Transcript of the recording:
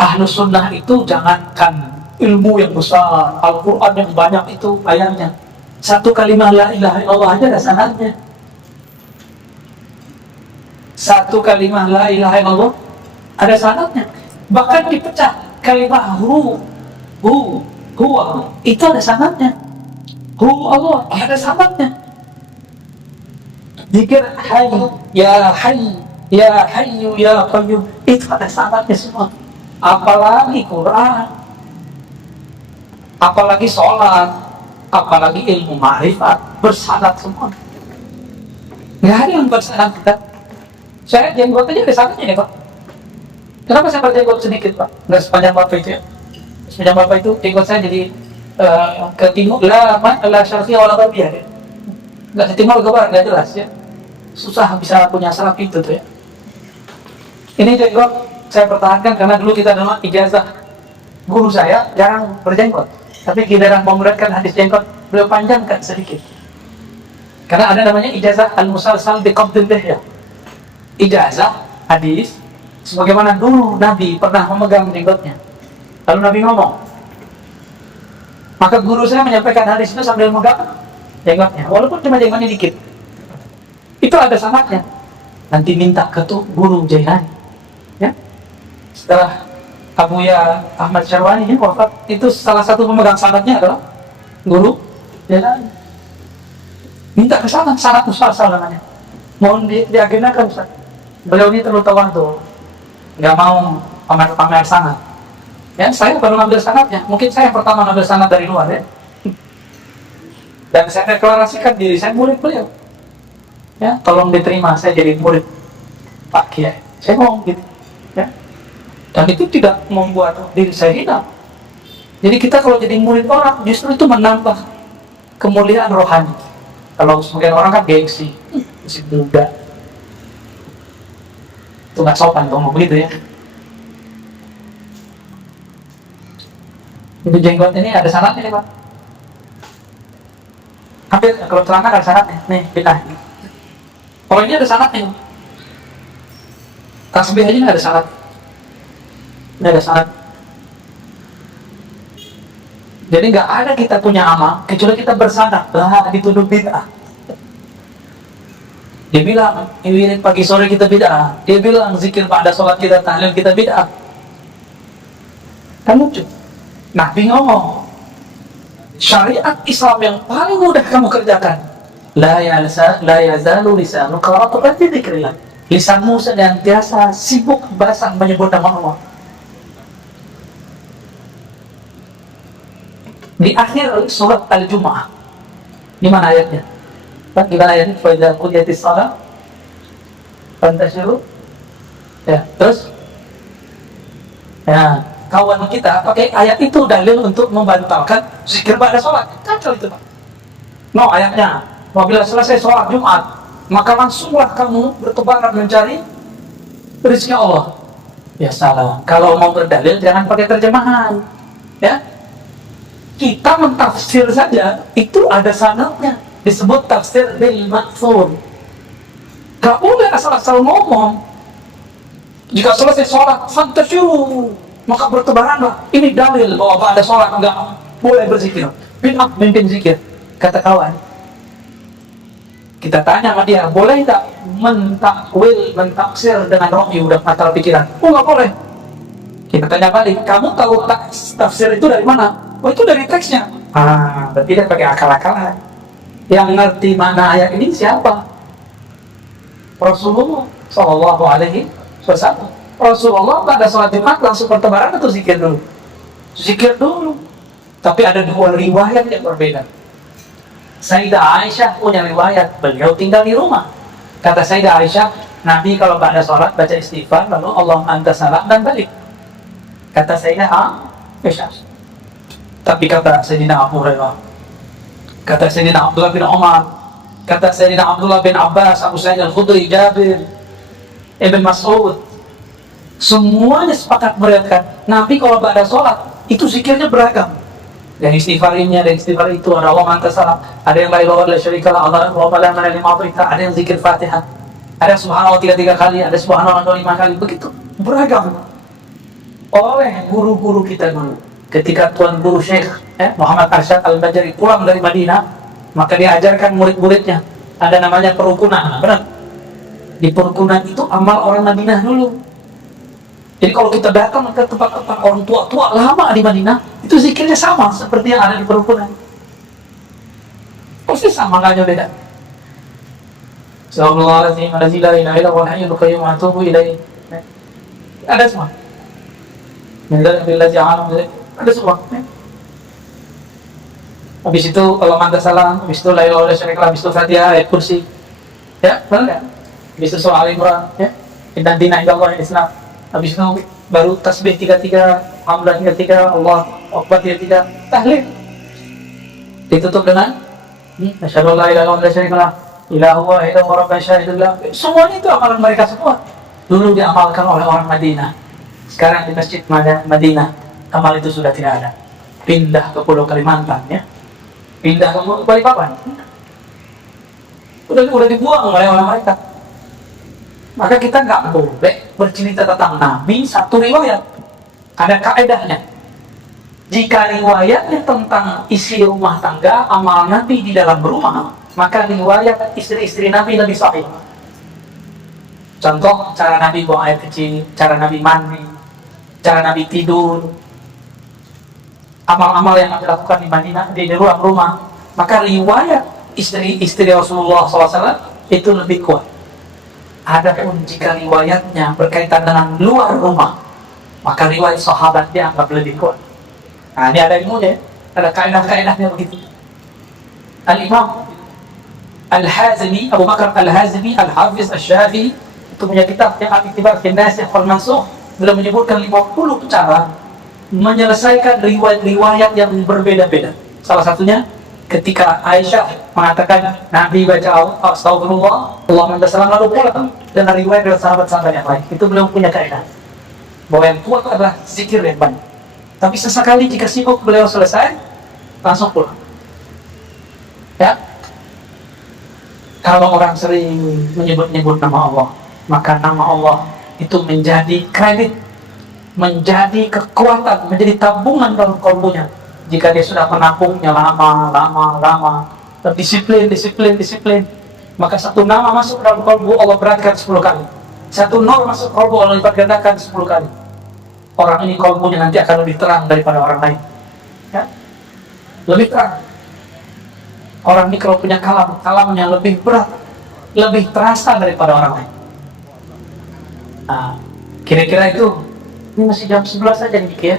Ahlus sunnah itu jangankan ilmu yang besar, Al-Quran yang banyak itu ayatnya. Satu kalimat la ilaha illallah aja ada sanadnya. Satu kalimat la ilaha illallah ada sanadnya. Bahkan dipecah kalimat huwa itu ada sanadnya. Hu Allah ada sanadnya. Zikir ya hayyu ya qayyum itu ada sanadnya semua. Apalagi Quran, apalagi sholat, apalagi ilmu ma'rifat, bersanad semua. Nggak ada yang bersanad kita. Saya jenggot aja ada sanadnya nih Pak. Kenapa saya berjenggot sedikit Pak? Nggak sepanjang Bapak itu ya. Sepanjang Bapak itu jenggot saya jadi ke timur la syarqiyah wala ghabiyah. Nggak ke timur ke barat, nggak jelas ya. Susah bisa punya salaf itu tuh ya. Ini jenggot saya pertahankan karena dulu kita dalam ijazah guru saya jarang berjenggot, tapi giliran memuridkan hadis jenggot beliau panjangkan sedikit. Karena ada namanya ijazah al-musalsal bi qabdil lihya. Ijazah hadis sebagaimana dulu Nabi pernah memegang jenggotnya. Lalu Nabi ngomong, maka guru saya menyampaikan hadis itu sambil memegang jenggotnya, walaupun cuma jenggotnya dikit. Itu ada sanadnya. Nanti minta ke tuh guru Jailani. Ya. Setelah Abuya Ahmad Syarwani ini wafat, itu salah satu pemegang sanadnya adalah guru Jailani. Minta ke sana, sanad musalsal namanya. Mohon diagendakan Ustaz. Beliau ini terlalu tawadhu, nggak mau pamer sanad. Ya, saya baru ngambil sanadnya. Mungkin saya yang pertama ngambil sanad dari luar ya. Dan saya deklarasikan diri saya murid beliau. Ya, tolong diterima saya jadi murid Pak Kiai. Saya ngomong gitu. Ya. Dan itu tidak membuat diri saya hina. Jadi kita kalau jadi murid orang justru itu menambah kemuliaan rohani. Kalau sebagian orang kan gengsi, masih muda, itu nggak sopan ngomong begitu ya. Itu jenggot ini ada sanadnya nih Pak. Hampir kalau celana ada sanadnya nih kita. Kalau ini ada sanadnya. Tasbih aja nggak ada sanad. Ini ada sanad. Jadi nggak ada kita punya amal kecuali kita bersanad. Lah dituduh bid'ah. Dia bilang wirid pagi sore kita bid'ah. Dia bilang zikir pada sholat kita, tahlil kita bid'ah. Kan lucu. Nabi ngomong, syariat Islam yang paling mudah kamu kerjakan, la yazalu lisanuka ratban bi dzikrillah. Lisanmu senantiasa sibuk basah menyebut nama Allah. Di akhir surat Al-Jumu'ah. Di mana ayatnya? Gimana ayatnya? Fa idza qudiyatis shalah fantashiru. Ya, terus ya, kawan kita pakai ayat itu dalil untuk membantalkan zikir pada sholat. Kacau itu Pak. No, ayatnya, apabila selesai sholat Jumat, maka langsunglah kamu bertebaran mencari rezeki Allah. Ya salah. Kalau mau berdalil jangan pakai terjemahan. Ya. Kita mentafsir saja itu ada sanadnya, disebut tafsir bil ma'thur. Gak boleh asal-asal ngomong. Jika selesai sholat fantashiru, maka bertebaranlah. Ini dalil bahwa pada sholat enggak boleh berzikir. Bid'ah memimpin zikir. Kata kawan, kita tanya sama dia, boleh tak mentakwil, mentafsir dengan rohyu dan akal pikiran? Oh nggak boleh. Kita tanya balik, kamu tahu tafsir itu dari mana? Oh itu dari teksnya. Berarti dia pakai akal-akalan. Yang ngerti mana ayat ini siapa? Rasulullah Sallallahu Alaihi Wasallam. Rasulullah pada sholat Jumat langsung bertebaran atau zikir dulu? Zikir dulu. Tapi ada dua riwayat yang berbeda. Sayyidah Aisyah punya riwayat, beliau tinggal di rumah. Kata Sayyidah Aisyah, Nabi kalau pada sholat baca istighfar, lalu Allahumma anta salam dan balik. Kata Sayyidah Aisyah. Tapi kata Sayyidina Abu Hurairah, kata Sayyidina Abdullah bin Umar, kata Sayyidina Abdullah bin Abbas, Abu Sa'id Al-Khudri, Jabir, Ibn Mas'ud, semuanya sepakat meriwayatkan Nabi kalau pada sholat itu zikirnya beragam. Yang istighfar ini, ada istighfar itu, ada Allah anta salam, ada yang la ilaha illa syarika la, Allah la mana lima atrika, ada yang zikir Fatihah, ada subhanallah 3 kali, ada subhanallah 5 kali, begitu beragam. oleh guru-guru kita dulu. Ketika Tuan Guru Syekh Muhammad Arsyad Al-Bajari pulang dari Madinah, maka dia ajarkan murid-muridnya. Ada namanya perukunan, benar? Di perukunan itu amal orang Madinah dulu. Jadi kalau kita datang ke tempat-tempat orang tua-tua lama di Madinah, itu zikirnya sama seperti yang ada di perukunan. Pasti sama, nggak ada beda. Assalamualaikum warahmatullahi wabarakatuh. Ada semua. Ada semua. Habis itu kalau manta salam, habis itu la ilaha illallah, habis itu Fatihah, ayat kursi. Ya, benar kan? Habis itu soal Imran, ya. Dan dina Allah Islam. Habis itu baru tasbih 33, hamdah 33, Allah Akbar 33, tahlil. Ditutup dengan asyhadu an la ilaha illallah syarikalah, ilahu wahidun wa rabbana syahidullah. Semuanya itu amalan mereka semua. Dulu diamalkan oleh orang Madinah. Sekarang di Masjid Madinah, amal itu sudah tidak ada. Pindah ke Pulau Kalimantan, ya. Pindah ke Balikpapan. Udah dibuang oleh orang mereka. Maka kita nggak boleh bercerita tentang Nabi satu riwayat. Ada kaedahnya. Jika riwayatnya tentang isi rumah tangga, amal Nabi di dalam rumah, maka riwayat istri-istri Nabi lebih sahih. Contoh, cara Nabi buang air kecil, cara Nabi mandi, cara Nabi tidur, amal-amal yang dilakukan di Madinah, di ruang rumah, maka riwayat istri-istri Rasulullah SAW itu lebih kuat. Adapun jika riwayatnya berkaitan dengan luar rumah, maka riwayat sahabat dianggap lebih kuat. Nah, ini ada ilmunya, ada kaidah-kaidahnya begitu. Al-Imam Al-Hazmi, Abu Bakar Al-Hazmi, Al-Hafiz Al-Syafi'i, itu punya kitab yang Al-Iktibar fi Nasikh wal Mansukh, beliau menyebutkan 50 cara menyelesaikan riwayat-riwayat yang berbeda-beda. Salah satunya ketika Aisyah mengatakan Nabi baca astagfirullah, Allahumma salam, lalu pulang dengan riwayat dari sahabat-sahabat yang lain. Itu beliau punya kaidah bahwa yang kuat adalah zikir yang banyak. Tapi sesekali jika sibuk beliau selesai langsung pulang. Ya, kalau orang sering menyebut-nyebut nama Allah, maka nama Allah itu menjadi kredit, menjadi kekuatan, menjadi tabungan dalam kalbunya. Jika dia sudah menampungnya lama, disiplin, maka satu nama masuk dalam kalbu, Allah beratkan 10 kali. Satu nur masuk kalbu, Allah lipat gandakan 10 kali. Orang ini kalbunya nanti akan lebih terang daripada orang lain, ya? Lebih terang. Orang ini kalau punya kalamnya lebih berat, lebih terasa daripada orang lain. Nah, kira-kira itu. Ini masih jam 11 aja nih, ya.